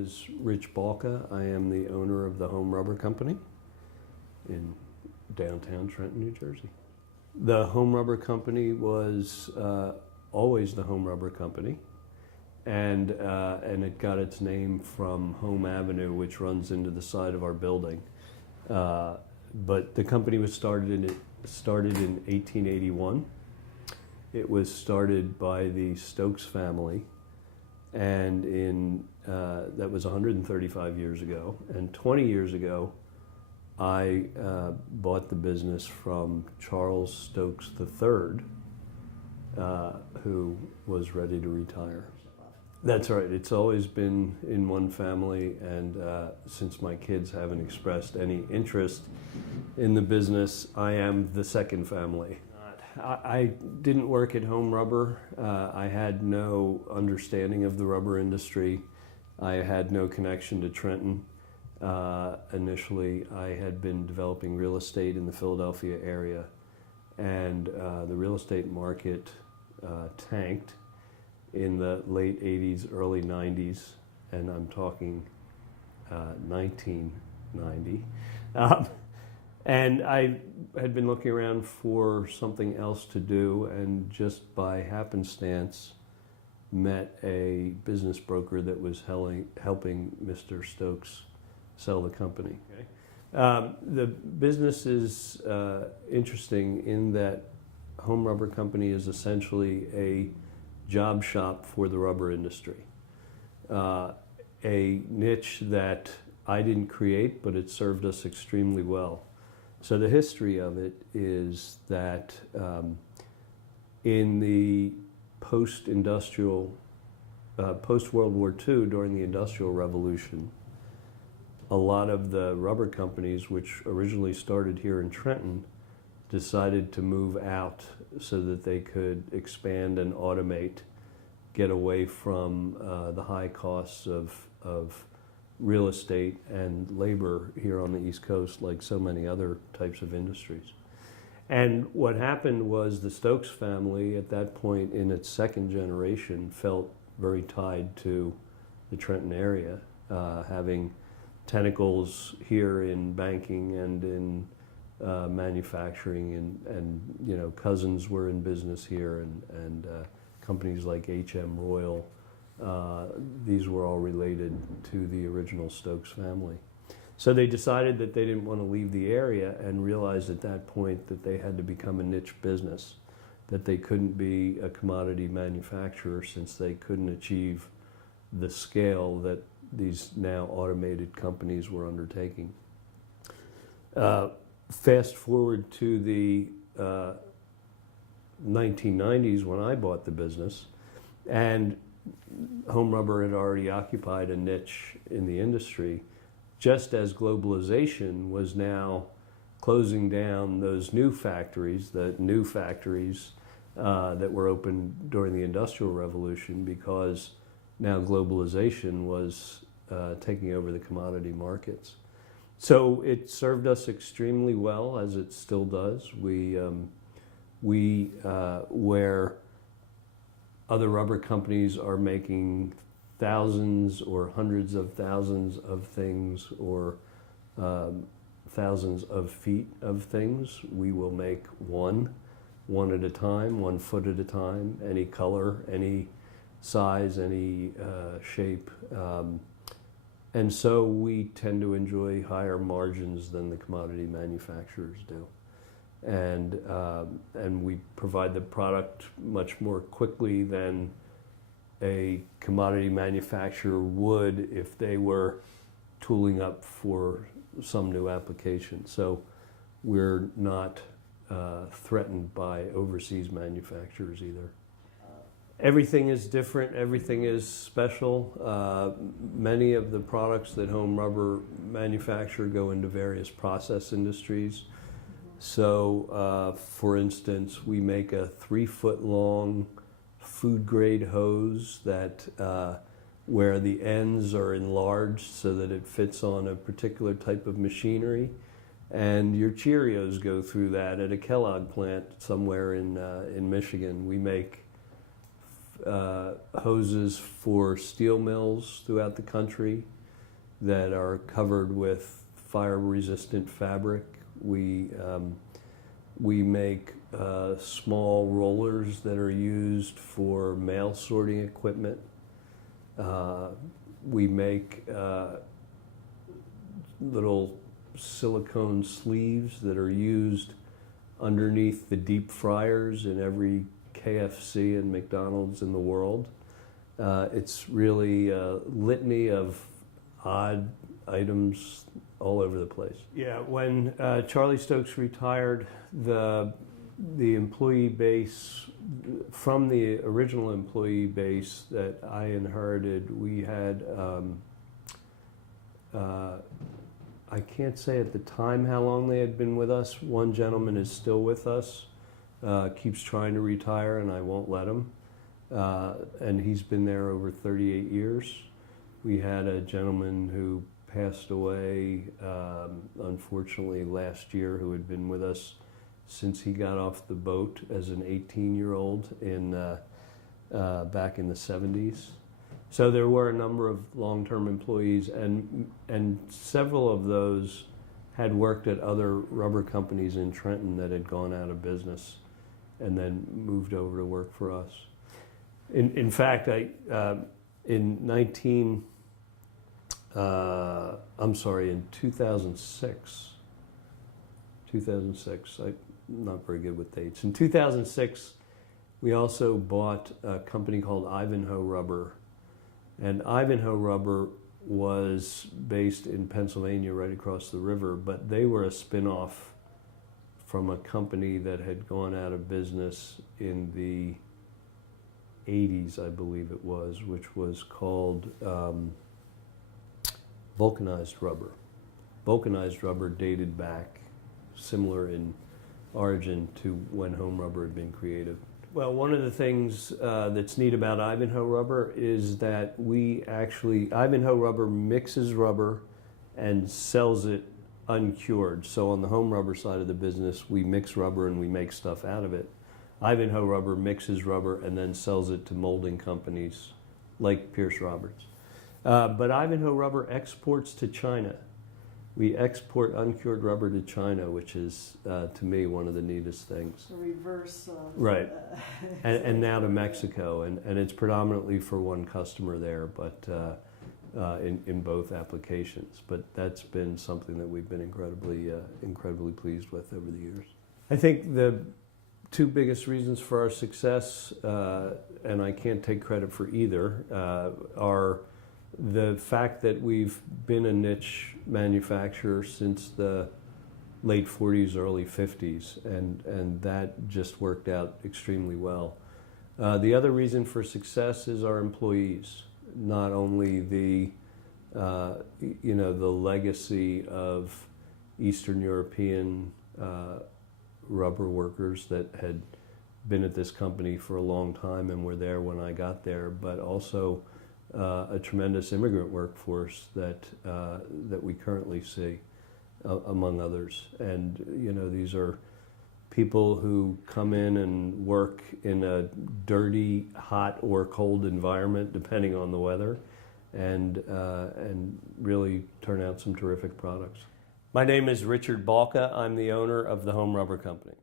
is Rich Balka. I am the owner of the Home Rubber Company in downtown Trenton, New Jersey. The Home Rubber Company was always the Home Rubber Company, and it got its name from Home Avenue, which runs into the side of our building. But the company was started in 1881. It was started by the Stokes family, and that was 135 years ago. And 20 years ago, I bought the business from Charles Stokes III, who was ready to retire. That's right. It's always been in one family, and since my kids haven't expressed any interest in the business, I am the second family. I didn't work at Home Rubber. I had no understanding of the rubber industry. I had no connection to Trenton. Initially, I had been developing real estate in the Philadelphia area, and the real estate market tanked in the late 80s, early 90s, and I'm talking 1990. And I had been looking around for something else to do, and just by happenstance met a business broker that was helping Mr. Stokes sell the company. Okay. The business is interesting in that Home Rubber Company is essentially a job shop for the rubber industry. A niche that I didn't create, but it served us extremely well. So the history of it is that in the post-World War II, during the Industrial Revolution, a lot of the rubber companies, which originally started here in Trenton, decided to move out so that they could expand and automate, get away from the high costs of real estate and labor here on the East Coast, like so many other types of industries. And what happened was the Stokes family, at that point in its second generation, felt very tied to the Trenton area, having tentacles here in banking and in manufacturing, and cousins were in business here, and companies like HM Royal. These were all related to the original Stokes family. So they decided that they didn't want to leave the area, and realized at that point that they had to become a niche business, that they couldn't be a commodity manufacturer since they couldn't achieve the scale that these now automated companies were undertaking. Fast forward to the 1990s when I bought the business, and Home Rubber had already occupied a niche in the industry, just as globalization was now closing down those new factories, that were opened during the Industrial Revolution, because now globalization was taking over the commodity markets. So it served us extremely well, as it still does. Where other rubber companies are making thousands or hundreds of thousands of things, or thousands of feet of things, we will make one at a time, 1 foot at a time, any color, any size, any shape. And so we tend to enjoy higher margins than the commodity manufacturers do. And we provide the product much more quickly than a commodity manufacturer would if they were tooling up for some new application. So we're not threatened by overseas manufacturers either. Everything is different, everything is special. Many of the products that Home Rubber manufacture go into various process industries. So, for instance, we make a 3-foot long food grade hose that where the ends are enlarged so that it fits on a particular type of machinery. And your Cheerios go through that at a Kellogg plant somewhere in Michigan. We make hoses for steel mills throughout the country that are covered with fire-resistant fabric. We make small rollers that are used for mail sorting equipment. We make little silicone sleeves that are used underneath the deep fryers in every KFC and McDonald's in the world. It's really a litany of odd items all over the place. Yeah, when Charlie Stokes retired, the employee base, from the original employee base that I inherited, we had, I can't say at the time how long they had been with us. One gentleman is still with us, keeps trying to retire, and I won't let him. And he's been there over 38 years. We had a gentleman who passed away, unfortunately, last year, who had been with us since he got off the boat as an 18-year-old back in the 70s. So there were a number of long-term employees, and several of those had worked at other rubber companies in Trenton that had gone out of business and then moved over to work for us. In fact, in 2006, I'm not very good with dates. In 2006, we also bought a company called Ivanhoe Rubber. And Ivanhoe Rubber was based in Pennsylvania, right across the river, but they were a spin-off from a company that had gone out of business in the 80s, I believe it was, which was called vulcanized rubber. Vulcanized rubber dated back, similar in origin to when home rubber had been created. Well, one of the things that's neat about Ivanhoe Rubber is that Ivanhoe Rubber mixes rubber and sells it uncured. So on the home rubber side of the business, we mix rubber and we make stuff out of it. Ivanhoe Rubber mixes rubber and then sells it to molding companies like Pierce Roberts. But Ivanhoe Rubber exports to China. We export uncured rubber to China, which is, to me, one of the neatest things. The reverse. Right. And now to Mexico. And it's predominantly for one customer there, but in both applications. But that's been something that we've been incredibly pleased with over the years. I think the two biggest reasons for our success, and I can't take credit for either, are the fact that we've been a niche manufacturer since the late 40s, early 50s, and that just worked out extremely well. The other reason for success is our employees, not only the legacy of Eastern European rubber workers that had been at this company for a long time and were there when I got there, but also a tremendous immigrant workforce that we currently see, among others. And these are people who come in and work in a dirty, hot, or cold environment, depending on the weather, and really turn out some terrific products. My name is Richard Balka. I'm the owner of the Home Rubber Company.